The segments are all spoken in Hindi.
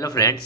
Hello friends,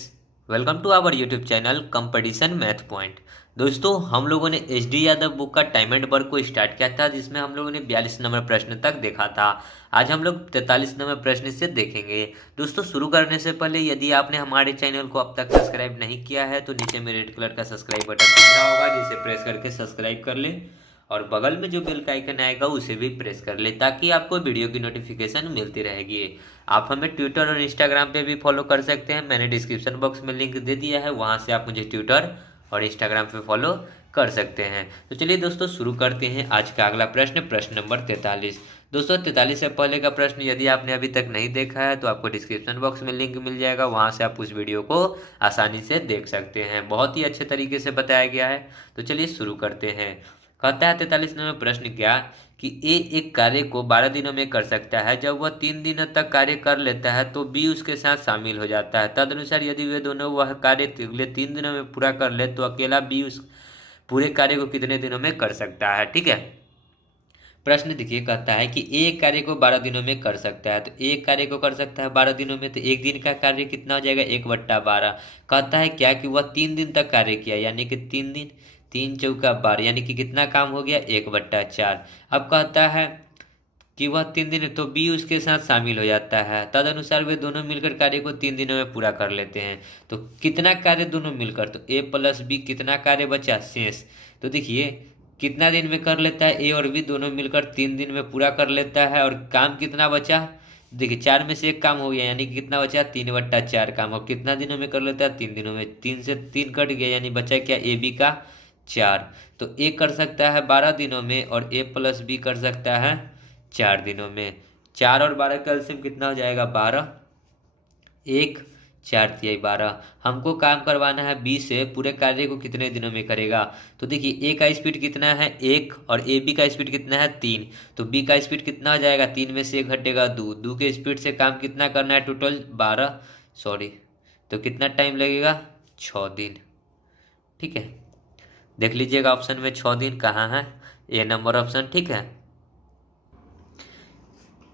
welcome to our YouTube channel competition math point. दोस्तों, हम लोगों ने एच डी यादव बुक का टाइम एंड वर्क को स्टार्ट किया था, जिसमें हम लोगों ने 42 नंबर प्रश्न तक देखा था। आज हम लोग 43 नंबर प्रश्न से देखेंगे। दोस्तों, शुरू करने से पहले यदि आपने हमारे चैनल को अब तक सब्सक्राइब नहीं किया है तो नीचे में रेड कलर का सब्सक्राइब बटन दिख रहा होगा, जिसे प्रेस करके सब्सक्राइब कर लें और बगल में जो बेल का आइकन आएगा उसे भी प्रेस कर ले, ताकि आपको वीडियो की नोटिफिकेशन मिलती रहेगी। आप हमें ट्विटर और इंस्टाग्राम पे भी फॉलो कर सकते हैं। मैंने डिस्क्रिप्शन बॉक्स में लिंक दे दिया है, वहाँ से आप मुझे ट्विटर और इंस्टाग्राम पे फॉलो कर सकते हैं। तो चलिए दोस्तों, शुरू करते हैं आज का अगला प्रश्न, प्रश्न नंबर 43। दोस्तों, 43 से पहले का प्रश्न यदि आपने अभी तक नहीं देखा है तो आपको डिस्क्रिप्शन बॉक्स में लिंक मिल जाएगा, वहाँ से आप उस वीडियो को आसानी से देख सकते हैं। बहुत ही अच्छे तरीके से बताया गया है। तो चलिए शुरू करते हैं। कहता है 43 नंबर प्रश्न क्या कि ए एक कार्य को 12 दिनों में कर सकता है। जब वह 3 दिनों तक कार्य कर लेता है तो बी उसके साथ शामिल हो जाता है। तदनुसार यदि वे दोनों वह कार्य अगले 3 दिनों में पूरा कर ले तो अकेला बी उस पूरे कार्य को कितने दिनों में कर सकता है। ठीक है, प्रश्न देखिए, कहता है कि एक कार्य को 12 दिनों में कर सकता है। तो एक कार्य को कर सकता है 12 दिनों में, तो एक दिन का कार्य कितना हो जाएगा, 1/12। कहता है क्या कि वह 3 दिन तक कार्य किया, यानी कि 3 दिन, 3 चौका 12, यानी कि कितना काम हो गया, 1/4। अब कहता है कि वह 3 दिन, तो बी उसके साथ शामिल हो जाता है। तदनुसार वे दोनों मिलकर कार्य को 3 दिनों में पूरा कर लेते हैं। तो कितना कार्य दोनों मिलकर, तो ए प्लस बी कितना कार्य बचा, शेष। तो देखिए कितना दिन में कर लेता है, ए और बी दोनों मिलकर 3 दिन में पूरा कर लेता है। और काम कितना बचा, देखिए 4 में से एक काम हो गया, यानी कि कितना बचा, 3/4 काम। और कितना दिनों में कर लेता है, 3 दिनों में। 3 से 3 कट गया, यानी बचा क्या, ए बी का 4। तो ए कर सकता है 12 दिनों में और ए प्लस बी कर सकता है 4 दिनों में। 4 और 12 का एलसीएम कितना हो जाएगा, 12। 1 4 तिहाई 12। हमको काम करवाना है बी से, पूरे कार्य को कितने दिनों में करेगा। तो देखिए ए का स्पीड कितना है, 1, और ए बी का स्पीड कितना है, 3। तो बी का स्पीड कितना हो जाएगा, 3 में से 1 घटेगा 2। 2 के स्पीड से काम कितना करना है, टोटल 12, सॉरी। तो कितना टाइम लगेगा, 6 दिन। ठीक है, देख लीजिएगा ऑप्शन में 6 दिन कहाँ है, ए नंबर ऑप्शन। ठीक है,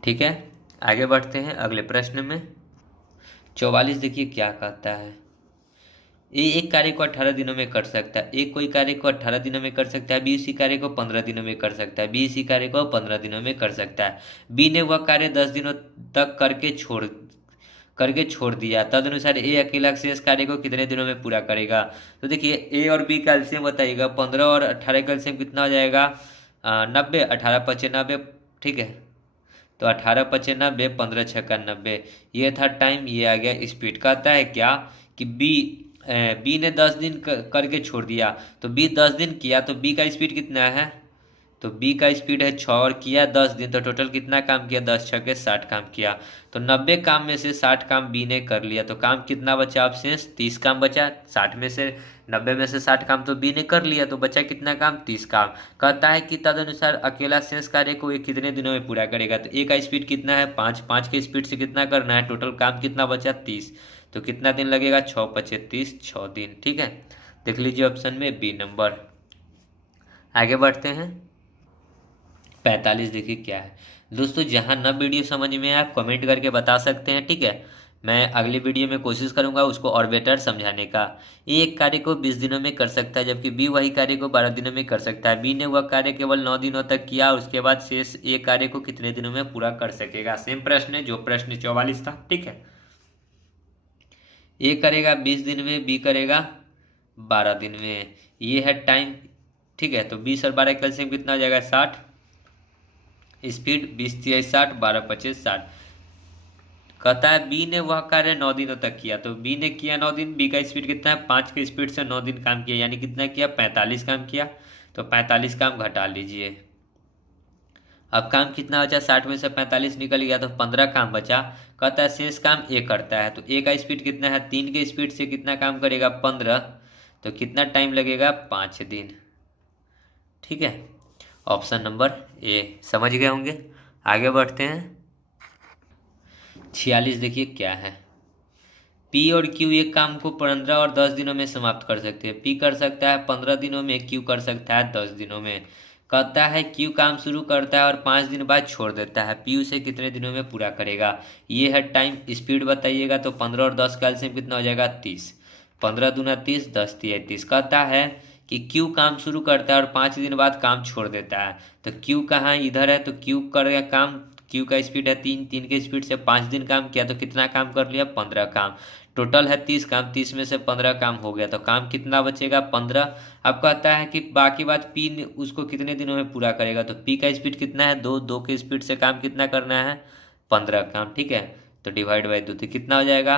ठीक है, आगे बढ़ते हैं अगले प्रश्न में। 44 देखिए क्या कहता है। ए एक कार्य को 18 दिनों में कर सकता है। ए कोई कार्य को 18 दिनों में कर सकता है। बी इसी कार्य को 15 दिनों में कर सकता है। बी इसी कार्य को 15 दिनों में कर सकता है। बी ने वह कार्य 10 दिनों तक करके छोड़ दिया। तदनुसार ए अकेला शेष कार्य को कितने दिनों में पूरा करेगा। तो देखिए ए और बी का एलसीएम बताइएगा। 15 और 18 का एलसीएम कितना हो जाएगा, 90। 18 पचे 90। ठीक है, तो 18 पचे 90, 15 छक्का 90। ये था टाइम, ये आ गया स्पीड। कहता है क्या कि बी ने 10 दिन करके छोड़ दिया। तो बी 10 दिन किया, तो बी का स्पीड कितना है, तो बी का स्पीड है 6, और किया 10 दिन, तो टोटल कितना काम किया, 10 छक्के 60 काम किया। तो 90 काम में से 60 काम बी ने कर लिया, तो काम कितना बचा, अब शेष 30 काम बचा। 60 में से 90 में से 60 काम तो बी ने कर लिया, तो बचा कितना काम, 30 काम। कहता है कि तदनुसार अकेला शेष कार्य को ये कितने दिनों में पूरा करेगा। तो ए का स्पीड कितना है, 5। 5 के स्पीड से कितना करना है, टोटल काम कितना बचा, 30। तो कितना दिन लगेगा, 6 पचे 30, 6 दिन। ठीक है, देख लीजिए ऑप्शन में बी नंबर। आगे बढ़ते हैं। 45 देखिए क्या है। दोस्तों, जहां न वीडियो समझ में आए आप कमेंट करके बता सकते हैं। ठीक है, मैं अगली वीडियो में कोशिश करूंगा उसको और बेटर समझाने का। ए एक कार्य को 20 दिनों में कर सकता है, जबकि बी वही कार्य को 12 दिनों में कर सकता है। बी ने वह कार्य केवल 9 दिनों तक किया, उसके बाद शेष ए कार्य को कितने दिनों में पूरा कर सकेगा। सेम प्रश्न है जो प्रश्न 44 था। ठीक है, ए करेगा 20 दिन में, बी करेगा 12 दिन में। ये है टाइम। ठीक है, तो 20 और 12 का एलसीएम कितना हो जाएगा, 60। स्पीड 20 तिहाई 60, 12 पचे 60। कहता है बी ने वह कार्य 9 दिनों तक किया। तो बी ने किया 9 दिन, बी का स्पीड कितना है, 5 के स्पीड से 9 दिन काम किया, यानी कितना किया, 45 काम किया। तो 45 काम घटा लीजिए। अब काम कितना बचा, 60 में से 45 निकल गया, तो 15 काम बचा। कहता है शेष काम ए करता है। तो ए का स्पीड कितना है, 3 के स्पीड से कितना काम करेगा, 15। तो कितना टाइम लगेगा, 5 दिन। ठीक है, ऑप्शन नंबर ए समझ गए होंगे। आगे बढ़ते हैं। 46 देखिए क्या है। पी और क्यू एक काम को 15 और 10 दिनों में समाप्त कर सकते हैं। पी कर सकता है 15 दिनों में, क्यू कर सकता है 10 दिनों में। कहता है क्यू काम शुरू करता है और 5 दिन बाद छोड़ देता है, पी उसे कितने दिनों में पूरा करेगा। ये है टाइम। स्पीड बताइएगा। तो 15 और 10 का एलसीएम कितना हो जाएगा 30। 15 दूना 30, 10 तिया 30। कहता है कि क्यू काम शुरू करता है और 5 दिन बाद काम छोड़ देता है। तो क्यू कहाँ इधर है, तो क्यू करेगा काम। क्यू का स्पीड है 3, 3 के स्पीड से 5 दिन काम किया तो कितना काम कर लिया 15 काम। टोटल है 30 काम, 30 में से 15 काम हो गया तो काम कितना बचेगा 15। अब कहता है कि बाकी बात पी उसको कितने दिनों में पूरा करेगा। तो पी का स्पीड कितना है 2, 2 के स्पीड से काम कितना करना है 15 काम। ठीक है, तो डिवाइड बाई 2 तो कितना हो जाएगा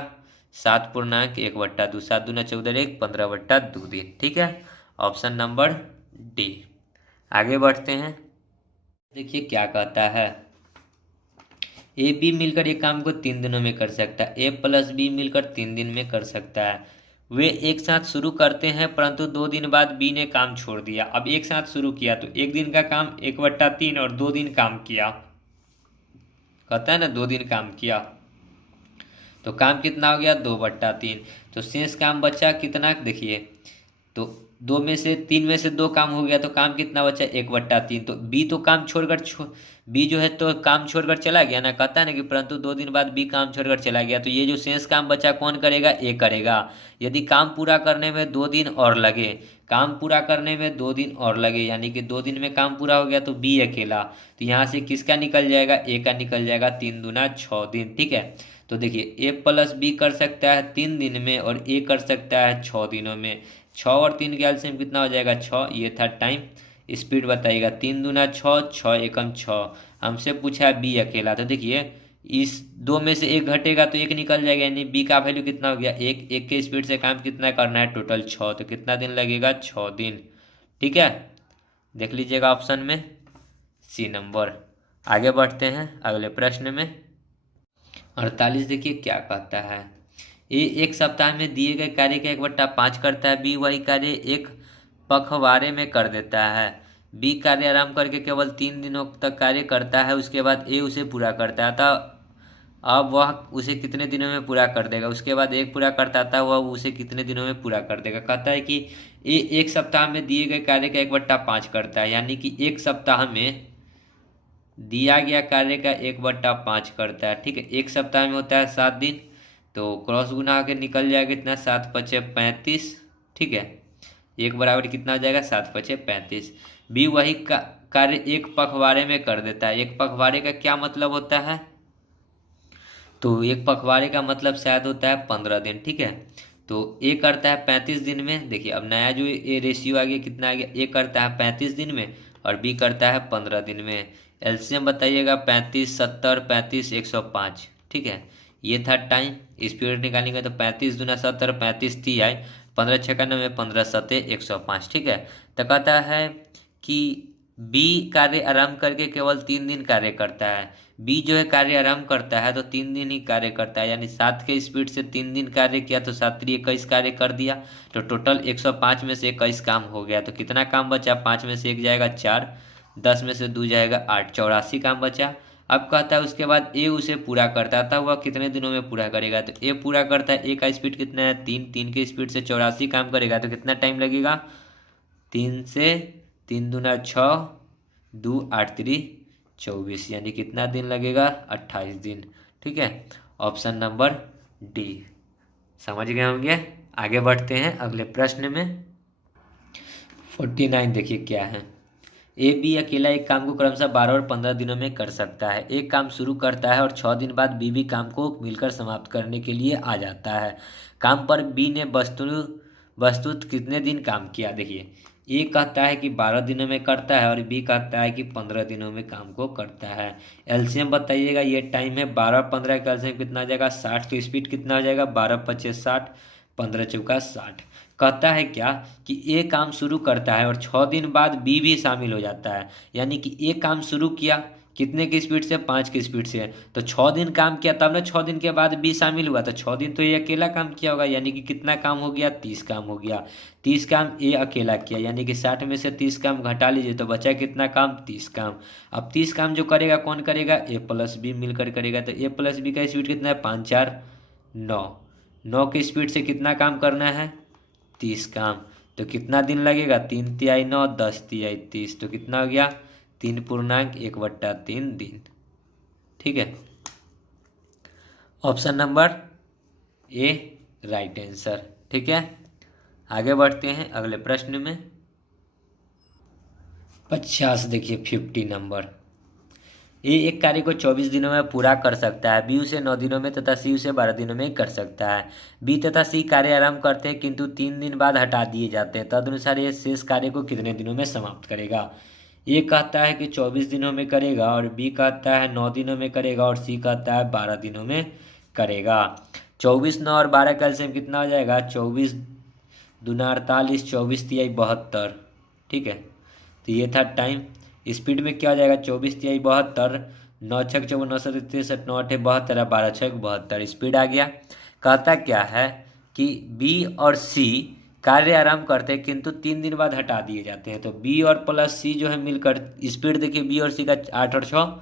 7.1/2। 7 दूना 14, 1 15/2 दिन। ठीक है, ऑप्शन नंबर डी। आगे बढ़ते हैं। देखिए क्या कहता है, ए बी मिलकर एक काम को 3 दिनों में कर सकता है। ए प्लस बी मिलकर 3 दिन में कर सकता है। वे एक साथ शुरू करते हैं परंतु 2 दिन बाद बी ने काम छोड़ दिया। अब एक साथ शुरू किया तो एक दिन का काम 1/3 और 2 दिन काम किया। कहता है ना 2 दिन काम किया तो काम कितना हो गया 2/3। तो शेष काम बचा कितना, देखिए तो 3 में से 2 काम हो गया तो काम कितना बचा 1/3। तो बी तो काम छोड़कर बी जो है तो काम छोड़कर चला गया ना। कहता है ना कि परंतु 2 दिन बाद बी काम छोड़कर चला गया। तो ये जो शेष काम बचा कौन करेगा, ए करेगा। यदि काम पूरा करने में 2 दिन और लगे, काम पूरा करने में 2 दिन और लगे यानी कि 2 दिन में काम पूरा हो गया तो बी अकेला। तो यहाँ से किसका निकल जाएगा, ए का निकल जाएगा। 3 दूना 6 दिन। ठीक है, तो देखिए ए प्लस बी कर सकता है 3 दिन में और ए कर सकता है 6 दिनों में। 6 और 3 के एलसीएम कितना हो जाएगा 6। ये था टाइम। स्पीड बताइएगा 3 दूना 6, 6 एकम 6। हमसे पूछा है बी अकेला। तो देखिए इस 2 में से 1 घटेगा तो 1 निकल जाएगा यानी बी का वैल्यू कितना हो गया 1। 1 के स्पीड से काम कितना करना है टोटल 6। तो कितना दिन लगेगा 6 दिन। ठीक है, देख लीजिएगा ऑप्शन में सी नंबर। आगे बढ़ते हैं अगले प्रश्न में। 48 देखिए क्या कहता है, ए एक सप्ताह में दिए गए कार्य का 1/5 करता है। बी वही कार्य एक पखवाड़े में कर देता है। बी कार्य आराम करके केवल 3 दिनों तक कार्य करता है, उसके बाद ए उसे पूरा करता है। अतः अब वह उसे कितने दिनों में पूरा कर देगा। उसके बाद एक पूरा करता था वह उसे कितने दिनों में पूरा कर देगा। कहता है कि ए एक सप्ताह में दिए गए कार्य का 1/5 करता है यानी कि एक सप्ताह में दिया गया कार्य का 1/5 करता है। ठीक है, एक सप्ताह में होता है 7 दिन तो क्रॉस गुना के निकल जाएगा कितना 7×5 = 35। ठीक है, एक बराबर कितना हो जाएगा 7×5 = 35। बी वही कार्य एक पखवाड़े में कर देता है। एक पखवाड़े का क्या मतलब होता है, तो एक पखवाड़े का मतलब शायद होता है 15 दिन। ठीक है, तो ए करता है 35 दिन में। देखिए अब नया जो ए रेशियो आ गया कितना आ गया, ए करता है 35 दिन में और बी करता है 15 दिन में। एलसीएम बताइएगा 35, 70, 35, 105। ठीक है, ये था टाइम। स्पीड निकालेंगे तो 35 दूना 70, 35 ती आए 15 छक्का 90, 15 सत्ते 105। ठीक है, तो कहता है कि बी कार्य आरंभ करके केवल 3 दिन कार्य करता है। बी जो है कार्य आरंभ करता है तो 3 दिन ही कार्य करता है यानी 7 के स्पीड से 3 दिन कार्य किया तो 7×3 = 21 कार्य कर दिया। तो टोटल 105 में से 21 काम हो गया। तो कितना काम बचा, 5 में से 1 जाएगा 4, 10 में से 2 जाएगा 8, 84 काम बचा। अब कहता है उसके बाद ए उसे पूरा करता था, वह कितने दिनों में पूरा करेगा। तो ए पूरा करता है, ए का स्पीड कितना है 3, 3 के स्पीड से 84 काम करेगा तो कितना टाइम लगेगा 3 से 3 दूना 6, 2 8 3 24 यानी कितना दिन लगेगा 28 दिन। ठीक है, ऑप्शन नंबर डी। समझ गए होंगे। आगे बढ़ते हैं अगले प्रश्न में। 49 देखिए क्या है, ए बी अकेला एक काम को क्रमशः 12 और 15 दिनों में कर सकता है। एक काम शुरू करता है और 6 दिन बाद बी भी काम को मिलकर समाप्त करने के लिए आ जाता है। काम पर बी ने वस्तुत कितने दिन काम किया। देखिए ए कहता है कि 12 दिनों में करता है और बी कहता है कि 15 दिनों में काम को करता है। एलसीएम बताइएगा। ये टाइम है 12 15 का एलसीएम कितना आ जाएगा 60। तो स्पीड कितना हो जाएगा 12×5 = 60, 15×4 = 60। कहता है क्या कि ए काम शुरू करता है और 6 दिन बाद बी भी शामिल हो जाता है यानी कि ए काम शुरू किया कितने की स्पीड से 5 की स्पीड से। तो 6 दिन काम किया तब ना 6 दिन के बाद बी शामिल हुआ। तो 6 दिन तो ये अकेला काम किया होगा यानी कि कितना काम हो गया 30 काम हो गया। 30 काम ए अकेला किया यानी कि 60 में से 30 काम घटा लीजिए तो बचा कितना काम 30 काम। अब 30 काम जो करेगा कौन करेगा, ए प्लस बी मिलकर करेगा। तो ए प्लस बी का स्पीड कितना है 5 4 9, 9 की स्पीड से कितना काम करना है 30 काम। तो कितना दिन लगेगा, 3 तिहाई 9, 10 तिहाई 30, तो कितना हो गया 3.1/3 दिन। ठीक है, option number A right answer. ठीक है, आगे बढ़ते हैं अगले प्रश्न में। 50 देखिए 50 नंबर। ए एक कार्य को 24 दिनों में पूरा कर सकता है, बी उसे 9 दिनों में तथा सी उसे 12 दिनों में कर सकता है। बी तथा सी कार्य आरंभ करते हैं किंतु 3 दिन बाद हटा दिए जाते हैं, तदनुसार ये शेष कार्य को कितने दिनों में समाप्त करेगा। ए कहता है कि 24 दिनों में करेगा, और बी कहता है 9 दिनों में करेगा, और सी कहता है 12 दिनों में करेगा। 24, 9 और 12 का एलसीएम कितना हो जाएगा, 24 दूना 48, 24 तिहाई 72। ठीक है, तो ये था टाइम। स्पीड में क्या हो जाएगा, 24 तिहाई 72, 9 छक 54, 9 7 63, 9 8 72, 12 छक 72 स्पीड आ गया। कहता क्या है कि बी और सी कार्य आरंभ करते हैं किंतु 3 दिन बाद हटा दिए जाते हैं। तो बी और प्लस सी जो है मिलकर स्पीड देखिए, बी और सी का 8 और 6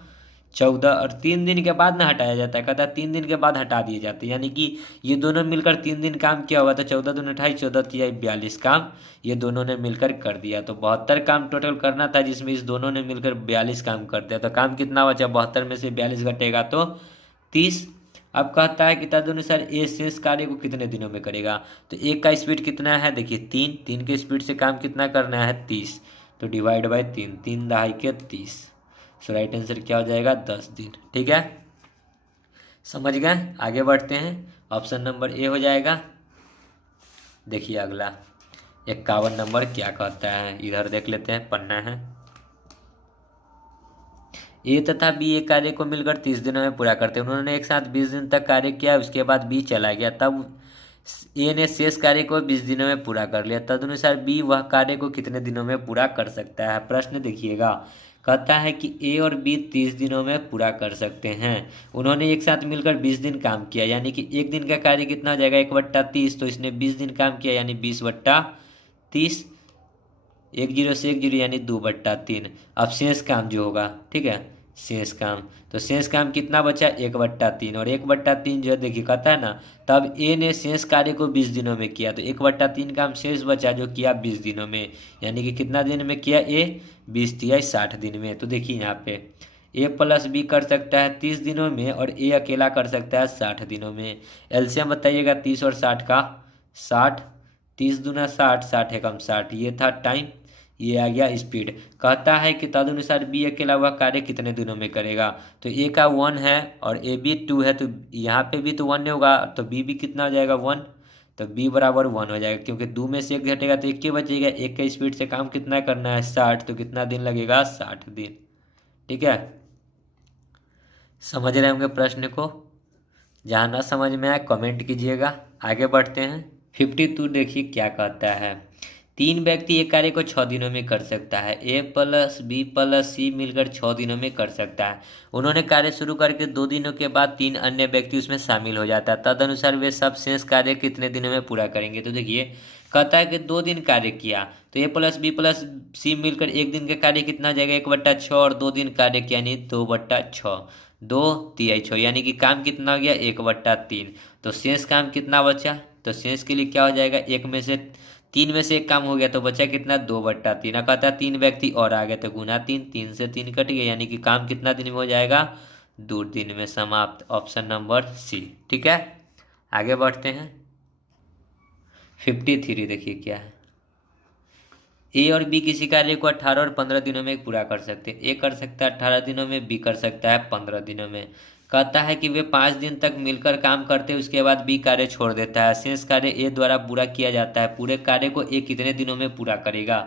14, और 3 दिन के बाद ना हटाया जाता है। कहता है 3 दिन के बाद हटा दिए जाते हैं, यानी कि ये दोनों मिलकर 3 दिन काम किया हुआ था। 14 दूनी 28, 14 तिहाई 42 काम ये दोनों ने मिलकर कर दिया। तो 72 काम टोटल करना था, जिसमें इस दोनों ने मिलकर 42 काम कर दिया। तो काम कितना बचा, 72 में से 42 घटेगा तो 30। अब कहता है कि तदनुसार ए शेष कार्य को कितने दिनों में करेगा। तो एक का स्पीड कितना है, देखिए 3 के स्पीड से काम कितना करना है 30, तो डिवाइड बाई 3, 3 दहाई के 30। सो राइट आंसर क्या हो जाएगा, 10 दिन। ठीक है, समझ गए। आगे बढ़ते हैं, ऑप्शन नंबर ए हो जाएगा। देखिए अगला 51 नंबर क्या कहता है, इधर देख लेते हैं, पढ़ना है। ए तथा बी एक कार्य को मिलकर 30 दिनों में पूरा करते हैं। उन्होंने एक साथ 20 दिन तक कार्य किया, उसके बाद बी चला गया, तब ए ने शेष कार्य को 20 दिनों में पूरा कर लिया। तदनुसार बी वह कार्य को कितने दिनों में पूरा कर सकता है। प्रश्न देखिएगा, कहता है कि ए और बी 30 दिनों में पूरा कर सकते हैं। उन्होंने एक साथ मिलकर 20 दिन काम किया, यानी कि एक दिन का कार्य कितना हो जाएगा 1/30, तो इसने 20 दिन काम किया यानी 20/30, 1 0 से 1 0 यानी 2/3। अब शेष काम जो होगा, ठीक है, शेष काम, तो शेष काम कितना बचा 1/3, और 1/3 जो है देखिए कहता है ना, तब ए ने शेष कार्य को 20 दिनों में किया, तो 1/3 काम शेष बचा जो किया 20 दिनों में, यानी कि कितना दिन में किया ए, 20 तिहाई 60 दिन में। तो देखिए यहाँ पे ए प्लस बी कर सकता है 30 दिनों में, और ए अकेला कर सकता है 60 दिनों में। एलसीएम बताइएगा 30 और 60 का, 60, 30 दूना 60, 60 एकम 60, ये था टाइम, ये आ गया स्पीड। कहता है कि तदनुसार बी अकेला हुआ कार्य कितने दिनों में करेगा। तो ए का 1 है और ए बी 2 है, तो यहाँ पे भी तो 1 नहीं होगा, तो बी भी कितना हो जाएगा 1, तो बी बराबर 1 हो जाएगा, क्योंकि 2 में से 1 घटेगा तो 1 के बचेगा। 1 के स्पीड से काम कितना करना है 60, तो कितना दिन लगेगा 60 दिन। ठीक है, समझ रहे होंगे प्रश्न को, जहाँ ना समझ में आए कमेंट कीजिएगा। आगे बढ़ते हैं, 52 देखिए क्या कहता है। 3 व्यक्ति एक कार्य को 6 दिनों में कर सकता है। ए प्लस बी प्लस सी मिलकर 6 दिनों में कर सकता है। उन्होंने कार्य शुरू करके 2 दिनों के बाद 3 अन्य व्यक्ति उसमें शामिल हो जाता है। तदनुसार वे सब शेष कार्य कितने दिनों में पूरा करेंगे। तो देखिए कहता है कि 2 दिन कार्य किया, तो ए प्लस बी प्लस सी मिलकर 1 दिन का कार्य कितना हो जाएगा 1/6, और 2 दिन कार्य किया यानी 2/6, 2 तिहाई 6, यानी कि काम कितना हो गया 1/3। तो शेष काम कितना बचा, तो शेष के लिए क्या हो जाएगा, 1 में से 3 में से 1 काम हो गया, तो बचा कितना 2/3। अब कहता है 3 व्यक्ति और आ गए, तो गुना 3, 3 से 3 कट गया, यानी कि काम कितना दिन में हो जाएगा 2 दिन में समाप्त। Option number C. ठीक है, आगे बढ़ते हैं, 53 देखिए क्या है। ए और बी किसी कार्य को 18 और 15 दिनों में पूरा कर सकते हैं। ए कर सकता है 18 दिनों में, बी कर सकता है 15 दिनों में। कहता है कि वे 5 दिन तक मिलकर काम करते हैं, उसके बाद बी कार्य छोड़ देता है। शेष कार्य ए द्वारा पूरा किया जाता है। पूरे कार्य को ए कितने दिनों में पूरा करेगा।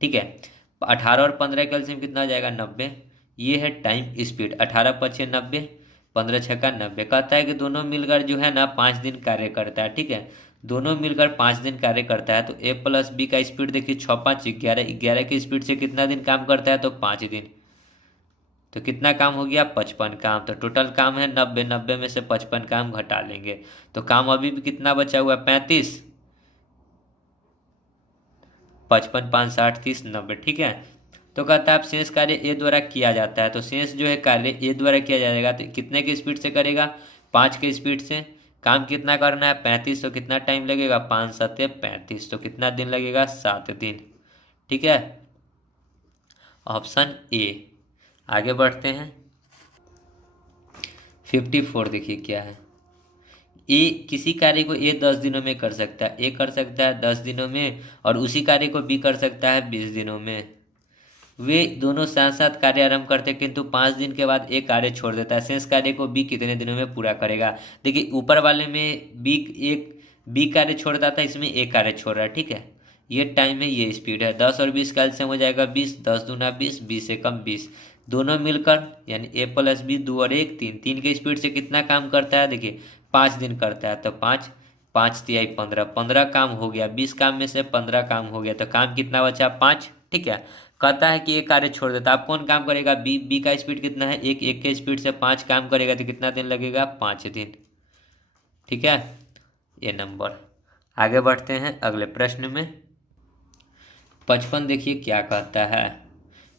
ठीक है, 18 और 15 का एलसीएम कितना हो जाएगा 90। ये है टाइम स्पीड, 18 पचे 90, 15 छक्का 90। कहता है कि दोनों मिलकर जो है ना 5 दिन कार्य करता है। ठीक है, दोनों मिलकर 5 दिन कार्य करता है। तो ए प्लस बी का स्पीड देखिए 6 5 11, 11 की स्पीड से कितना दिन काम करता है, तो 5 दिन। तो कितना काम हो गया 55 काम। तो टोटल काम है 90, 90 में से 55 काम घटा लेंगे, तो काम अभी भी कितना बचा हुआ है 35, 55 5 60 30 90। ठीक है, तो कहता है अब शेष कार्य ए द्वारा किया जाता है। तो शेष जो है कार्य ए द्वारा किया जाएगा, तो कितने की स्पीड से करेगा 5 के स्पीड से, काम कितना करना है 35, तो कितना टाइम लगेगा 5 सत्ते 35, तो कितना दिन लगेगा 7 दिन। ठीक है, ऑप्शन ए। आगे बढ़ते हैं 54 देखिए क्या है। ए किसी कार्य को ए 10 दिनों में कर सकता है, ए कर सकता है 10 दिनों में, और उसी कार्य को बी कर सकता है 20 दिनों में। वे दोनों साथ साथ कार्य आरंभ करते हैं, किंतु 5 दिन के बाद एक कार्य छोड़ देता है। शेष कार्य को बी कितने दिनों में पूरा करेगा। देखिए ऊपर वाले में बी कार्य छोड़ रहा था, इसमें एक कार्य छोड़ रहा है। ठीक है, ये टाइम है, ये स्पीड है। 10 और 20 का एलसीएम हो जाएगा 20, 10 दूना 20, 20 से कम 20, दोनों मिलकर यानी ए प्लस बी, 2 और 1 3, 3 के स्पीड से कितना काम करता है देखिए 5 दिन करता है। तो 5 5 तिहाई 15, 15 काम हो गया। 20 काम में से 15 काम हो गया, तो काम कितना बचा 5। ठीक है, कहता है कि एक कार्य छोड़ देता है। अब कौन काम करेगा, बी का स्पीड कितना है 1, 1 के स्पीड से 5 काम करेगा, तो कितना दिन लगेगा 5 दिन। ठीक है, ये नंबर। आगे बढ़ते हैं अगले प्रश्न में 55 देखिए क्या कहता है।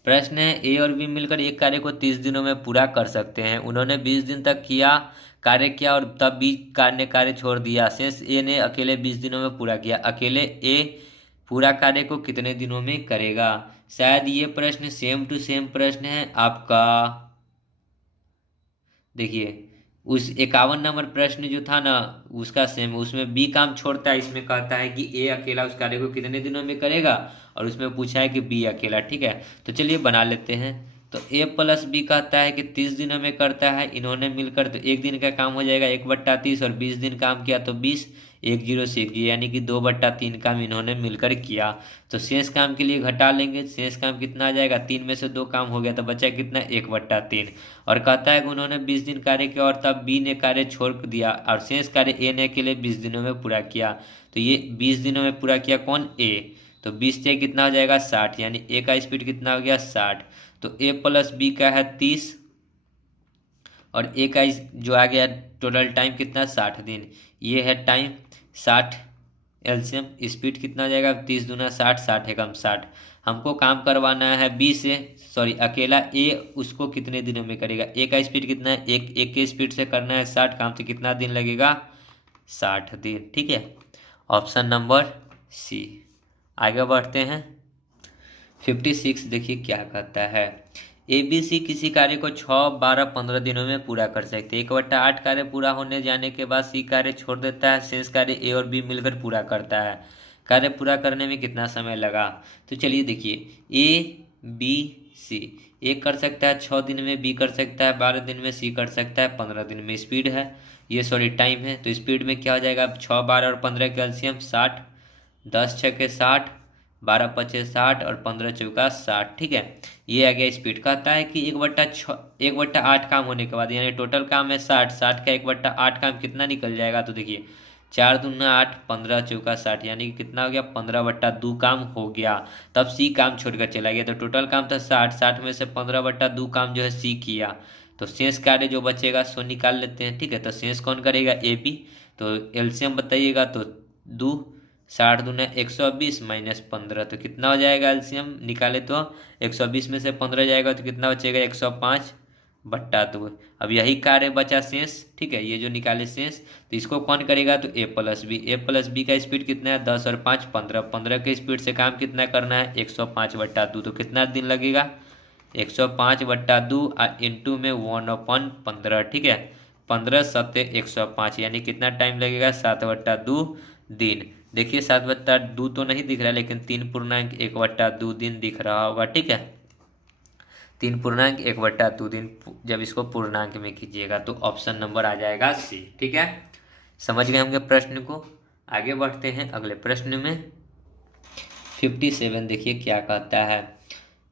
प्रश्न है ए और बी मिलकर एक कार्य को 30 दिनों में पूरा कर सकते हैं। उन्होंने 20 दिन तक कार्य किया और तब बी ने कार्य छोड़ दिया। शेष ए ने अकेले 20 दिनों में पूरा किया। अकेले ए पूरा कार्य को कितने दिनों में करेगा। शायद ये प्रश्न सेम टू सेम प्रश्न है आपका। देखिए उस 51 नंबर प्रश्न जो था ना उसका सेम, उसमें बी काम छोड़ता है, इसमें कहता है कि ए अकेला उस कार्य को कितने दिनों में करेगा, और उसमें पूछा है कि बी अकेला। ठीक है, तो चलिए बना लेते हैं। तो ए प्लस बी कहता है कि 30 दिनों में करता है। इन्होंने मिलकर तो एक दिन का काम हो जाएगा 1/30, और 20 दिन काम किया तो 20, 1 0 से 1 0 यानी कि 2/3 काम इन्होंने मिलकर किया। तो शेष काम के लिए घटा लेंगे, शेष काम कितना आ जाएगा 3 में से 2 काम हो गया, तो बचा कितना 1/3। और कहता है कि उन्होंने 20 दिन कार्य किया और तब बी ने कार्य छोड़ दिया, और शेष कार्य ए ने के लिए 20 दिनों में पूरा किया। तो ये 20 दिनों में पूरा किया कौन, ए। तो 20 से कितना हो जाएगा 60, यानी ए का स्पीड कितना हो गया 60। तो ए प्लस बी का है 30, और ए का जो आ गया टोटल टाइम कितना 60 दिन। ये है टाइम 60, एलसीएम स्पीड कितना हो जाएगा 30 दूना 60, 60 एकम 60। हमको काम करवाना है बी से, सॉरी अकेला ए उसको कितने दिनों में करेगा। ए का स्पीड कितना है 1, 1 के स्पीड से करना है 60 काम, तो कितना दिन लगेगा 60 दिन। ठीक है, ऑप्शन नंबर सी। आगे बढ़ते हैं 56 देखिए क्या कहता है। ए बी सी किसी कार्य को 6, 12, 15 दिनों में पूरा कर सकते हैं। 1/8 कार्य पूरा होने जाने के बाद सी कार्य छोड़ देता है। शेष कार्य ए और बी मिलकर पूरा करता है। कार्य पूरा करने में कितना समय लगा। तो चलिए देखिए ए बी सी, ए कर सकता है 6 दिन में, बी कर सकता है 12 दिन में, सी कर सकता है 15 दिन में। स्पीड है ये, सॉरी टाइम है। तो स्पीड में क्या हो जाएगा 6, 12 और 15 का एलसीएम 60, 10 6 60, 12 5 60 और 15 चौका 60। ठीक है, ये आ गया स्पीड। कहता है कि 1/8 काम होने के बाद, यानी टोटल काम है 60, 60 का 1/8 काम कितना निकल जाएगा। तो देखिए 4 दूना 8, 15 चौका 60, यानी कि कितना हो गया 15/2 काम हो गया। तब सी काम छोड़कर चला गया। तो टोटल काम था 60, 60 में से 15/2 काम जो है सी किया। तो शेष कार्य जो बचेगा सो निकाल लेते हैं। ठीक है, तो शेष कौन करेगा ए बी। तो एलसीएम बताइएगा, तो 2, 60 दूना 120 माइनस 15, तो कितना हो जाएगा एलसीएम निकाले तो 120 में से 15 जाएगा, तो कितना बचेगा 105/2। अब यही कार्य बचा शेष। ठीक है, ये जो निकाले शेष, तो इसको कौन करेगा तो ए प्लस बी। ए प्लस बी का स्पीड कितना है 10 और 5 15, 15 के स्पीड से काम कितना करना है 105/2। तो कितना दिन लगेगा 105/2 इंटू में 1/15। ठीक है, 15 7 105, यानी कितना टाइम लगेगा 7/2 दिन। देखिए 7/2 तो नहीं दिख रहा, लेकिन 3.1/2 दिन दिख रहा होगा। ठीक है, 3.1/2 दिन जब इसको पूर्णांक में कीजिएगा तो ऑप्शन नंबर आ जाएगा सी। ठीक है, समझ गए होंगे प्रश्न को। आगे बढ़ते हैं अगले प्रश्न में 57 देखिए क्या कहता है।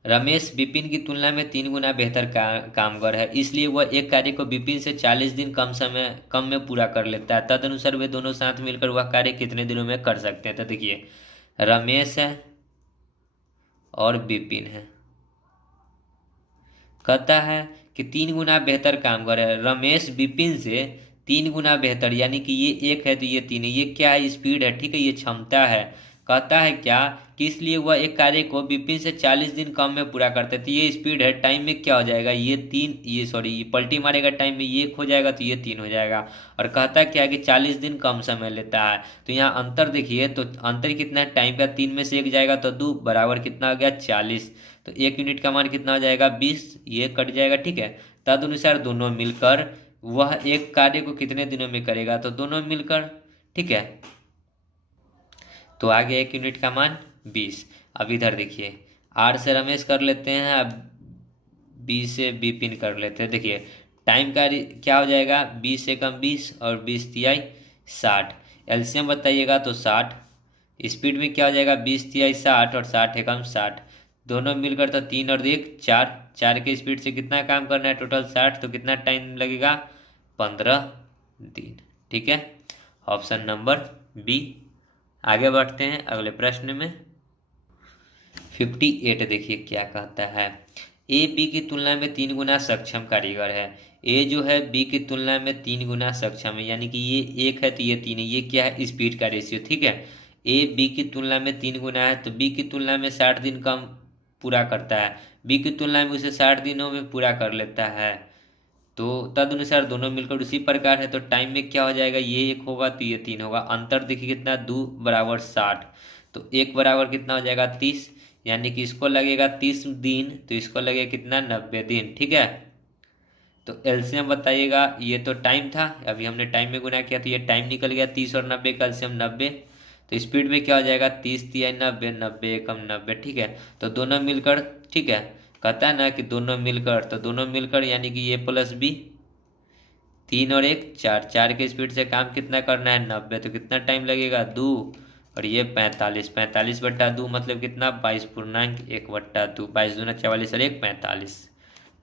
रमेश विपिन की तुलना में 3 गुना बेहतर कामगर है, इसलिए वह एक कार्य को विपिन से 40 दिन कम में पूरा कर लेता है। तदनुसार वे दोनों साथ मिलकर वह कार्य कितने दिनों में कर सकते हैं। तो देखिए रमेश है और विपिन है, कहता है कि 3 गुना बेहतर कामगर है। रमेश विपिन से 3 गुना बेहतर, यानी कि ये 1 है तो ये 3 है। ये क्या है स्पीड है, ठीक है, ये क्षमता है। कहता है क्या कि इसलिए वह एक कार्य को विपिन से 40 दिन कम में पूरा करते हैं। तो ये स्पीड है, टाइम में क्या हो जाएगा, ये तीन, ये सॉरी ये पलटी मारेगा टाइम में, ये एक हो जाएगा तो ये तीन हो जाएगा। और कहता क्या है कि 40 दिन कम समय लेता है। तो यहाँ अंतर देखिए, तो अंतर कितना है टाइम का, 3 में से 1 जाएगा तो 2 बराबर कितना हो गया 40। तो 1 यूनिट का मान कितना हो जाएगा 20, ये कट जाएगा। ठीक है, तदनुसार दोनों मिलकर वह एक कार्य को कितने दिनों में करेगा, तो दोनों मिलकर। ठीक है, तो आ गया 1 यूनिट का मान 20। अब इधर देखिए, आर से रमेश कर लेते हैं, अब बी से बिपिन कर लेते हैं। देखिए टाइम का क्या हो जाएगा, 20 से कम 20 और 20 तिहाई 60। एलसीएम बताइएगा तो 60। स्पीड में क्या हो जाएगा, 20 तिहाई 60 और 60 एकम 60, दोनों मिलकर तो 3 और 1 4। 4 के स्पीड से कितना काम करना है टोटल 60, तो कितना टाइम लगेगा 15 दिन। ठीक है, ऑप्शन नंबर बी। आगे बढ़ते हैं अगले प्रश्न में। 58 देखिए क्या कहता है, ए बी की तुलना में 3 गुना सक्षम कारीगर है। ए जो है बी की तुलना में 3 गुना सक्षम है, यानी कि ये 1 है तो ये 3 है, ये क्या है स्पीड का रेशियो। ठीक है, ए बी की तुलना में 3 गुना है, तो बी की तुलना में 60 दिन कम पूरा करता है, बी की तुलना में उसे 60 दिनों में पूरा कर लेता है। तो तदनुसार दोनों मिलकर उसी प्रकार है, तो टाइम में क्या हो जाएगा, ये 1 होगा तो ये 3 होगा। अंतर देखिए कितना, 2 बराबर 60, तो 1 बराबर कितना हो जाएगा 30, यानी कि इसको लगेगा 30 दिन तो इसको लगेगा कितना 90 दिन। ठीक है, तो एलसीएम बताइएगा, ये तो टाइम था, अभी हमने टाइम में गुना किया तो ये टाइम निकल गया, 30 और 90 का एलसीएम 90। तो स्पीड में क्या हो जाएगा 30 तिहाई 90, 90 एकम 90। ठीक है, तो दोनों मिलकर, ठीक है कहता है ना कि दोनों मिलकर, तो दोनों मिलकर यानी कि ये प्लस बी, 3 और 1 4, 4 के स्पीड से काम कितना करना है 90, तो कितना टाइम लगेगा 2 और ये 45, 45 बट्टा 2 मतलब कितना 22.1 बट्टा 2, 22 दूना 44 और 1 45।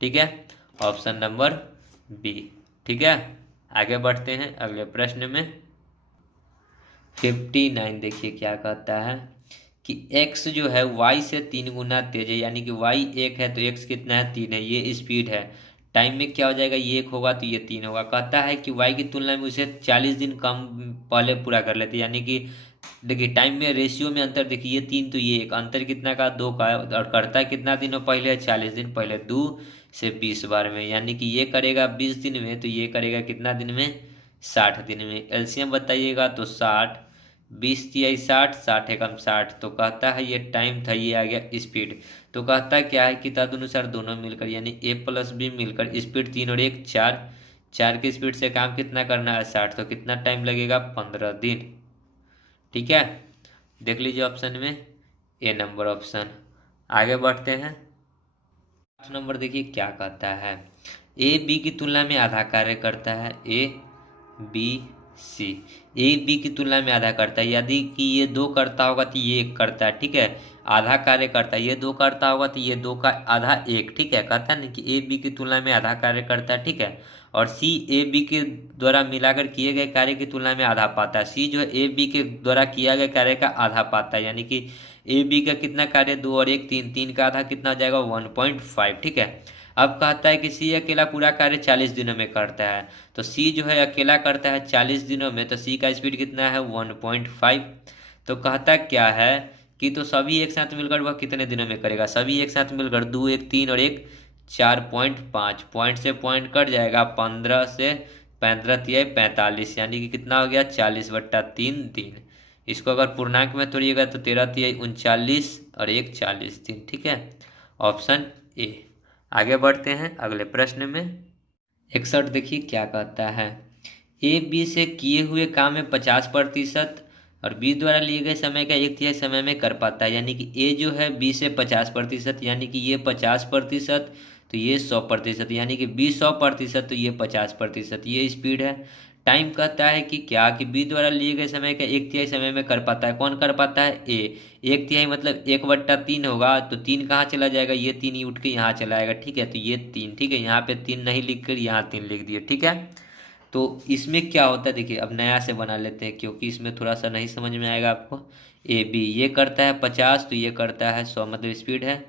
ठीक है, ऑप्शन नंबर बी। ठीक है, आगे बढ़ते हैं अगले प्रश्न में। 59 देखिए क्या कहता है कि x जो है y से 3 गुना तेज है, यानी कि y 1 है तो x कितना है 3 है, ये स्पीड है। टाइम में क्या हो जाएगा, ये 1 होगा तो ये 3 होगा। कहता है कि y की तुलना में उसे 40 दिन कम पहले पूरा कर लेते, यानी कि देखिए टाइम में रेशियो में अंतर देखिए, ये 3 तो ये 1, अंतर कितना का 2 का है, और करता है कितना दिनों पहले है 40 दिन पहले, 2 से 20 बार में, यानी कि ये करेगा 20 दिन में तो ये करेगा कितना दिन में 60 दिन में। एलसीएम बताइएगा तो 60, 20 तिहाई 60, 60 एकम 60, तो कहता है ये टाइम था, ये आ गया स्पीड। तो कहता क्या है कि तदनुसार दोनों मिलकर यानी ए प्लस बी मिलकर स्पीड 3 और 1 4, 4 की स्पीड से काम कितना करना है 60, तो कितना टाइम लगेगा 15 दिन। ठीक है, देख लीजिए ऑप्शन में ए नंबर ऑप्शन। आगे बढ़ते हैं 8 नंबर, देखिए क्या कहता है, ए बी की तुलना में आधा कार्य करता है, A B C, A B की तुलना में आधा करता है, यदि कि ये 2 करता होगा तो ये 1 करता है। ठीक है, आधा कार्य करता है, ये 2 करता होगा तो ये 2 का आधा 1। ठीक है, कहता है ना कि ए बी की तुलना में आधा कार्य करता है। ठीक है, और सी ए बी के द्वारा मिलाकर किए गए कार्य की तुलना में आधा पाता है, सी जो है ए बी के द्वारा किया गया कार्य का आधा पाता है, यानी कि ए बी का कितना कार्य 2 और 1 3, 3 का आधा कितना हो जाएगा 1.5। ठीक है, अब कहता है कि सी अकेला पूरा कार्य 40 दिनों में करता है, तो सी जो है अकेला करता है 40 दिनों में, तो सी का स्पीड कितना है 1.5। तो कहता क्या है कि तो सभी एक साथ मिलकर वह कितने दिनों में करेगा, सभी एक साथ मिलकर 2 1 3 और 1 4.5, पॉइंट से पॉइंट कट जाएगा, 15 से 15 तिहाई 45, यानी कि कितना हो गया 40/3 दिन। इसको अगर पूर्णांक में तोड़िएगा तो 13 तिहाई 39 और 1 40 दिन। ठीक है, ऑप्शन ए। आगे बढ़ते हैं अगले प्रश्न में। 61 देखिए क्या कहता है, ए बी से किए हुए काम में 50% और बी द्वारा लिए गए समय का 1/3 समय में कर पाता है, यानी कि ए जो है बी से 50%, यानी कि ये 50%, तो ये 100%, यानी कि बी 100% तो ये 50%, ये स्पीड है। टाइम कहता है कि क्या कि बी द्वारा लिए गए समय का 1/3 समय में कर पाता है, कौन कर पाता है ए। 1/3 मतलब 1/3 होगा, तो 3 कहाँ चला जाएगा, ये 3 ही उठ के यहाँ चला आएगा। ठीक है, तो ये 3, ठीक है यहाँ पे 3 नहीं लिख कर यहाँ 3 लिख दिए। ठीक है, तो इसमें क्या होता है देखिए, अब नया से बना लेते हैं क्योंकि इसमें थोड़ा सा नहीं समझ में आएगा आपको। ए बी ये करता है 50 तो ये करता है 100, मतलब स्पीड है।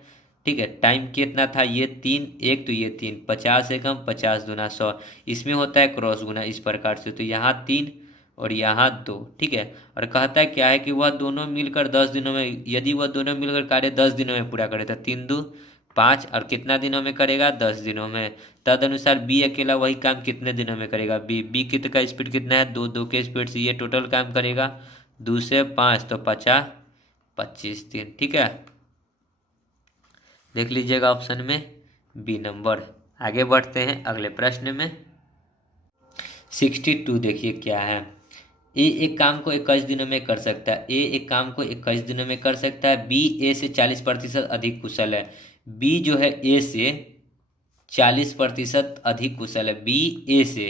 ठीक है, टाइम कितना था, ये 3 1 तो ये 3, 50 एकम 50 दूना 100, इसमें होता है क्रॉस गुना इस प्रकार से, तो यहाँ 3 और यहाँ 2, ठीक है। और कहता है क्या है कि वह दोनों मिलकर 10 दिनों में, यदि वह दोनों मिलकर कार्य 10 दिनों में पूरा करे तो 3 2 5, और कितना दिनों में करेगा, 10 दिनों में। तद अनुसार बी अकेला वही काम कितने दिनों में करेगा, बी का स्पीड कितना है, 2 के स्पीड से ये टोटल काम करेगा। 2 से 5 तो 50, 25 दिन, ठीक है। देख लीजिएगा ऑप्शन में बी नंबर। आगे बढ़ते हैं अगले प्रश्न में। 62 देखिए क्या है। ए एक काम को 21 दिनों में कर सकता है, ए एक काम को 21 दिनों में कर सकता है। बी ए से 40% अधिक कुशल है। बी जो है ए से 40% अधिक कुशल है, बी ए से।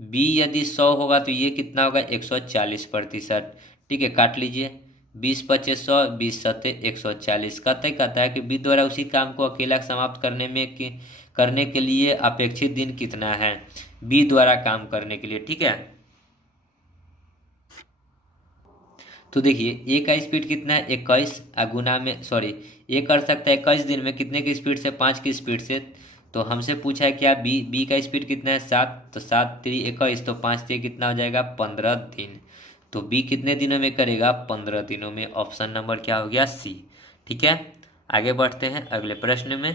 बी यदि 100 होगा तो ये कितना होगा, 140%, ठीक है। काट लीजिए, 20 25 100, 20 7 140। कहता है कि बी द्वारा उसी काम को अकेला समाप्त करने के लिए अपेक्षित दिन कितना है, बी द्वारा काम करने के लिए, ठीक है। तो देखिए ए का स्पीड कितना है, 21, गुना में सॉरी, ए कर सकता है 21 दिन में कितने की स्पीड से, 5 की स्पीड से। तो हमसे पूछा है क्या, बी का स्पीड कितना है, 7, तो 7 3 21, तो 5 3 कितना हो जाएगा, 15 दिन। तो बी कितने दिनों में करेगा, 15 दिनों में। ऑप्शन नंबर क्या हो गया, सी, ठीक है। आगे बढ़ते हैं अगले प्रश्न में।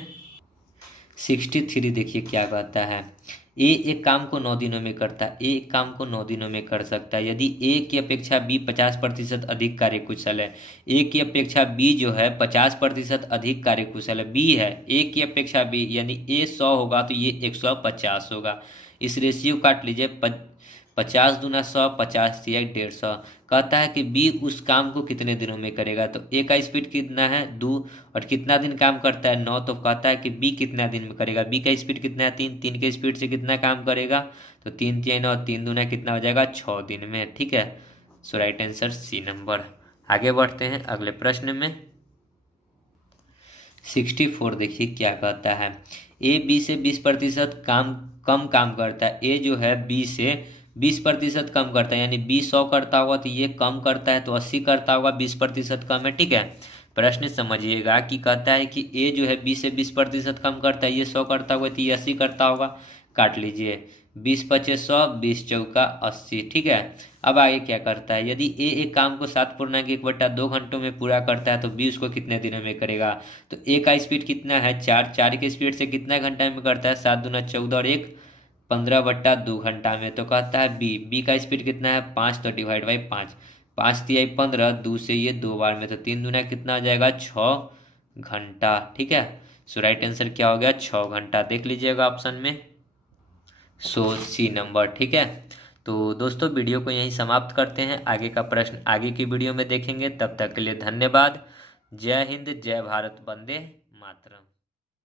63 देखिए क्या कहता है। ए एक काम को 9 दिनों में करता है, ए एक काम को 9 दिनों में कर सकता है यदि ए की अपेक्षा बी 50% अधिक कार्यकुशल है। ए की अपेक्षा बी जो है 50% अधिक कार्यकुशल है, बी है ए की अपेक्षा बी, यानी ए 100 होगा तो ये 150 होगा। इस रेशियो काट लीजिए, 50 दूना 100, 50 या 150। कहता है कि बी उस काम को कितने दिनों में करेगा। तो ए का स्पीड कितना है, 2, और कितना दिन काम करता है, 9। तो कहता है कि बी कितना दिन में करेगा, बी का स्पीड कितना है, 3, 3 के स्पीड से कितना काम करेगा, तो 3 3 9, 3 दूना कितना हो जाएगा, 6 दिन में, ठीक है। सो राइट आंसर सी नंबर। आगे बढ़ते हैं अगले प्रश्न में। 64 देखिए क्या कहता है। ए बी से 20% कम काम करता है, ए जो है बी से 20% कम करता है, यानी बी 100 करता होगा तो ये कम करता है तो 80 करता होगा, 20% कम है, ठीक है। प्रश्न समझिएगा कि कहता है कि ए जो है बी से 20% कम करता है, ये 100 करता होगा तो ये 80 करता होगा। काट लीजिए, 20 25 100, 20 चौका 80, ठीक है। अब आगे क्या करता है, यदि ए एक काम को 7.1/2 घंटों में पूरा करता है तो बी उसको कितने दिनों में करेगा। तो ए का स्पीड कितना है, 4, 4 के स्पीड से कितना घंटा में करता है, 7 दूना 14 और 1 15/2 घंटा में। तो कहता है बी का स्पीड कितना है, 5, तो डिवाइड बाई 5, 5 तिहाई 15, 2 से ये 2 बार में, तो 3 दूना कितना हो जाएगा, 6 घंटा, ठीक है। सो राइट आंसर क्या हो गया, 6 घंटा। देख लीजिएगा ऑप्शन में, सो सी नंबर, ठीक है। तो दोस्तों वीडियो को यहीं समाप्त करते हैं, आगे का प्रश्न आगे की वीडियो में देखेंगे। तब तक के लिए धन्यवाद। जय हिंद, जय भारत, वंदे